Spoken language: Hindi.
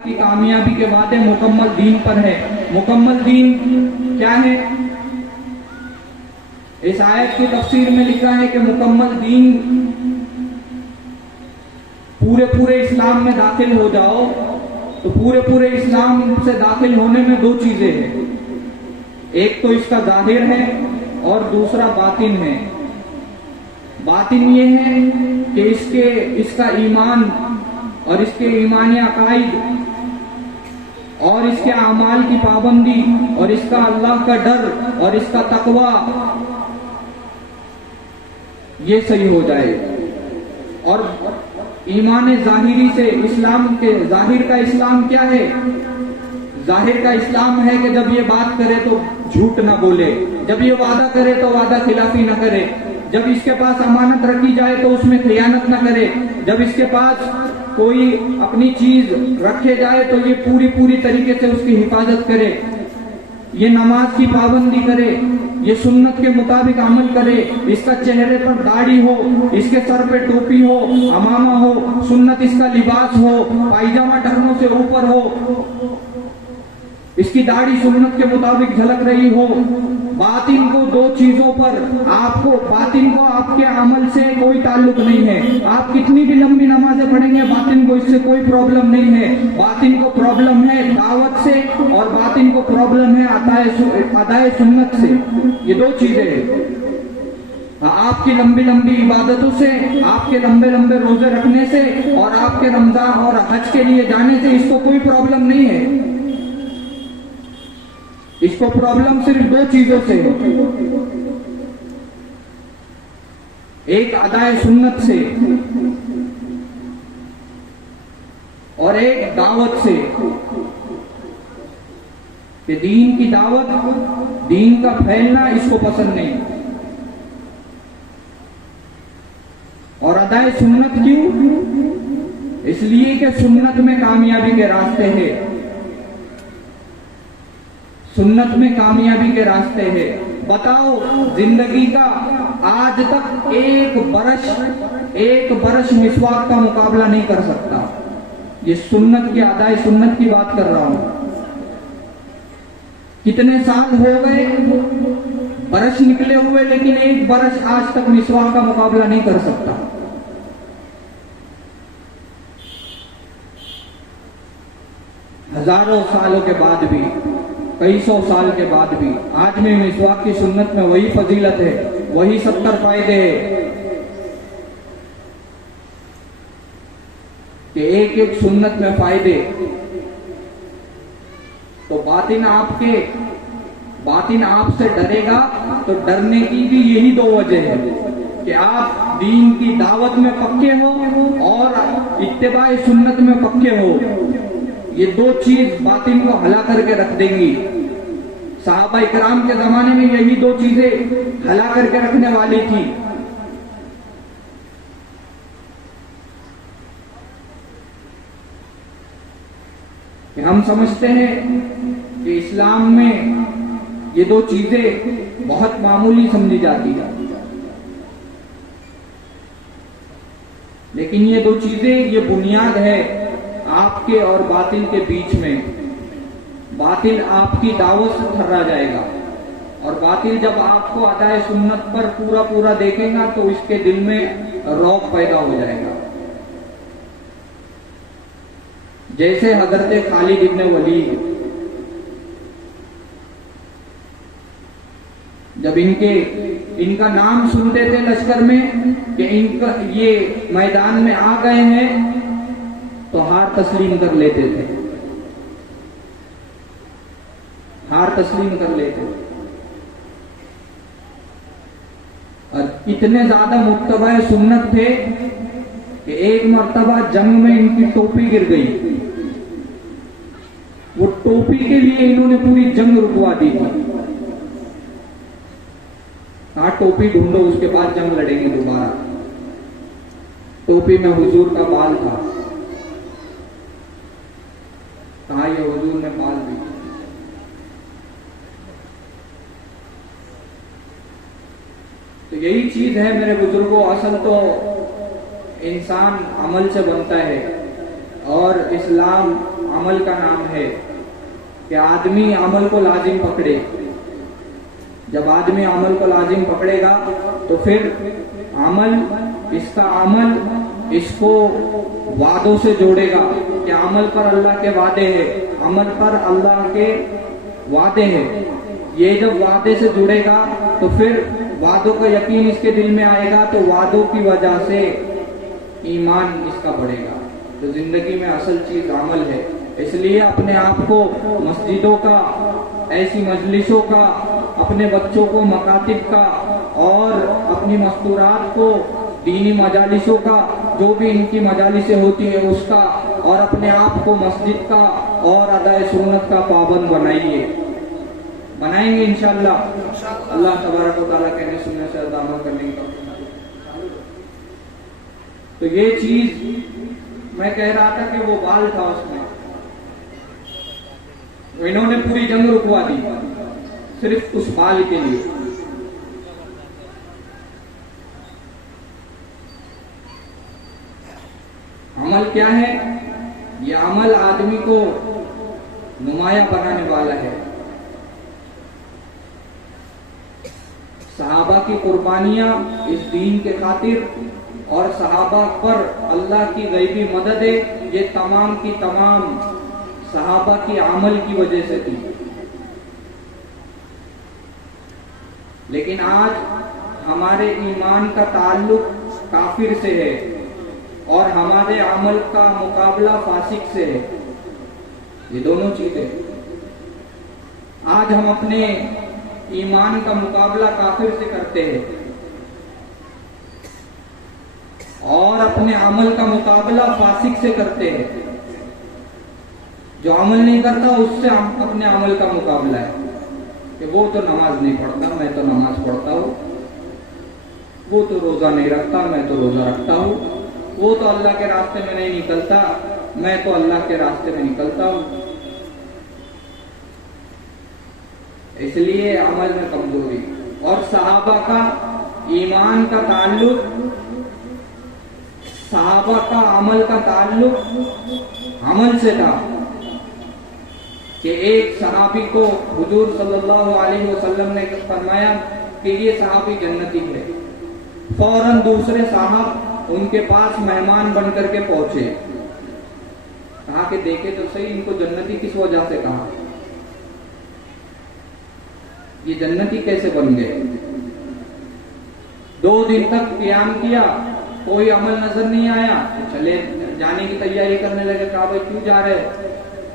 की कामयाबी के वादे मुकम्मल दीन पर है। मुकम्मल दीन क्या है? इस आयत की तफसीर में लिखा है कि मुकम्मल दीन पूरे इस्लाम में दाखिल हो जाओ तो पूरे इस्लाम से दाखिल होने में दो चीजें हैं। एक तो इसका जाहिर है और दूसरा बातिन है। बातिन ये है कि इसका ईमान और इसके ईमानी अकाइद और इसके अमाल की पाबंदी और इसका अल्लाह का डर और इसका तकवा ये सही हो जाए। और ईमान जाहिरी से इस्लाम के जाहिर का इस्लाम क्या है? जाहिर का इस्लाम है कि जब ये बात करे तो झूठ ना बोले, जब ये वादा करे तो वादा खिलाफी ना करे, जब इसके पास अमानत रखी जाए तो उसमें खियानत ना करे, जब इसके पास कोई अपनी चीज रखे जाए तो ये पूरी तरीके से उसकी हिफाजत करे, ये नमाज की पाबंदी करे, ये सुन्नत के मुताबिक अमल करे, इसका चेहरे पर दाढ़ी हो, इसके सर पे टोपी हो, अमामा हो, सुन्नत इसका लिबास हो, पायजामा टखनों से ऊपर हो, इसकी दाढ़ी सुन्नत के मुताबिक झलक रही हो। बातिन को दो चीजों पर बातिन को आपके अमल से कोई ताल्लुक नहीं है। आप कितनी भी लंबी नमाजें पढ़ेंगे, बातिन को इससे कोई प्रॉब्लम नहीं है। बातिन को प्रॉब्लम है दावत से और बातिन को प्रॉब्लम है अदाए सुन्नत से। ये दो चीजें हैं। आपकी लंबी इबादतों से, आपके लंबे रोजे रखने से और आपके रमजान और हज के लिए जाने से इसको कोई प्रॉब्लम नहीं है। इसको प्रॉब्लम सिर्फ दो चीजों से है। एक अदाए सुन्नत से और एक दावत से कि दीन की दावत, दीन का फैलना इसको पसंद नहीं। और अदाए सुन्नत क्यों? इसलिए कि सुन्नत में कामयाबी के रास्ते हैं। सुन्नत में कामयाबी के रास्ते हैं। बताओ, जिंदगी का आज तक एक बरस मिसवाक का मुकाबला नहीं कर सकता। ये सुन्नत की अदाए सुन्नत की बात कर रहा हूं। कितने साल हो गए बरस निकले हुए, लेकिन एक बरस आज तक मिसवाक का मुकाबला नहीं कर सकता। हजारों सालों के बाद भी, कई सौ साल के बाद भी आज में मिसवाक की सुन्नत में वही फजीलत है, वही 70 फायदे है कि एक सुन्नत में फायदे। तो बातिन आपसे डरेगा तो डरने की भी यही दो वजह है कि आप दीन की दावत में पक्के हो और इत्तिबाए सुन्नत में पक्के हो। ये दो चीज बातिन को हला करके रख देंगी। सहाबा इकराम के जमाने में यही दो चीजें हला करके रखने वाली थी। कि हम समझते हैं कि इस्लाम में ये दो चीजें बहुत मामूली समझी जाती है, लेकिन ये दो चीजें ये बुनियाद है आपके और बातिल के बीच में। बातिल आपकी दावत से थर्रा जाएगा और बातिल जब आपको अदाए सुन्नत पर पूरा देखेगा तो इसके दिल में रौब पैदा हो जाएगा। जैसे हजरत खालिद इब्न वलीद, जब इनका नाम सुनते थे लश्कर में कि ये मैदान में आ गए हैं तो हार तस्लीम कर लेते थे, हार तस्लीम कर लेते थे। और इतने ज्यादा मुत्तबा सुन्नत थे कि एक मर्तबा जंग में इनकी टोपी गिर गई। वो टोपी के लिए इन्होंने पूरी जंग रुकवा दी थी। कहा टोपी ढूंढो, उसके बाद जंग लड़ेंगे दोबारा। टोपी में हुजूर का बाल था। कहा ये हुजूर ने बाल दी। तो यही चीज है मेरे बुजुर्गों, असल तो इंसान अमल से बनता है और इस्लाम अमल का नाम है कि आदमी अमल को लाजिम पकड़े। जब आदमी अमल को लाजिम पकड़ेगा तो फिर इसका अमल इसको वादों से जोड़ेगा कि अमल पर अल्लाह के वादे हैं, अमल पर अल्लाह के वादे हैं। ये जब वादे से जुड़ेगा तो फिर वादों का यकीन इसके दिल में आएगा, तो वादों की वजह से ईमान इसका बढ़ेगा। तो जिंदगी में असल चीज अमल है। इसलिए अपने आप को मस्जिदों का, ऐसी मजलिसों का, अपने बच्चों को मकातिब का और अपनी मस्तूरात को दीनी मजालिसों का, जो भी इनकी मजालिसें होती है उसका, और अपने आप को मस्जिद का और अदाए सुन्नत का पाबंद बनाएंगे इंशाअल्लाह। अल्लाह तबारक व तआला कहने सुनने से अमल करने का। तो ये चीज मैं कह रहा था कि वो बाल था उसमें, इन्होंने पूरी जंग रुकवा दी सिर्फ उस बाल के लिए। अमल क्या है? ये अमल आदमी को नुमाया बनाने वाला है। सहाबा की कुर्बानियां इस दीन के खातिर और सहाबा पर अल्लाह की गैबी मदद है, ये तमाम की तमाम सहाबा की अमल की वजह से थी। लेकिन आज हमारे ईमान का ताल्लुक काफिर से है और हमारे अमल का मुकाबला फासिक से है। ये दोनों चीजें। आज हम अपने ईमान का मुकाबला काफिर से करते हैं और अपने अमल का मुकाबला फासिक से करते हैं। जो अमल नहीं करता उससे अपने अमल का मुकाबला है कि वो तो नमाज नहीं पढ़ता, मैं तो नमाज पढ़ता हूँ। वो तो रोजा नहीं रखता, मैं तो रोजा रखता हूँ। वो तो अल्लाह के रास्ते में नहीं निकलता, मैं तो अल्लाह के रास्ते में निकलता हूँ। इसलिए अमल में कमजोरी। और सहाबा का ईमान का ताल्लुक, सहाबा का अमल का ताल्लुक अमल से था कि एक सहाबी को हुजूर सल्लल्लाहु अलैहि वसल्लम ने फरमाया कि ये सहाबी जन्नती है। फौरन दूसरे साहब उनके पास मेहमान बनकर के पहुंचे। कहा कि देखे तो सही, इनको जन्नती किस वजह से कहा? ये जन्नती कैसे बन गए? 2 दिन तक क़याम किया, कोई अमल नजर नहीं आया। चले जाने की तैयारी करने लगे। कहा भाई क्यों जा रहे?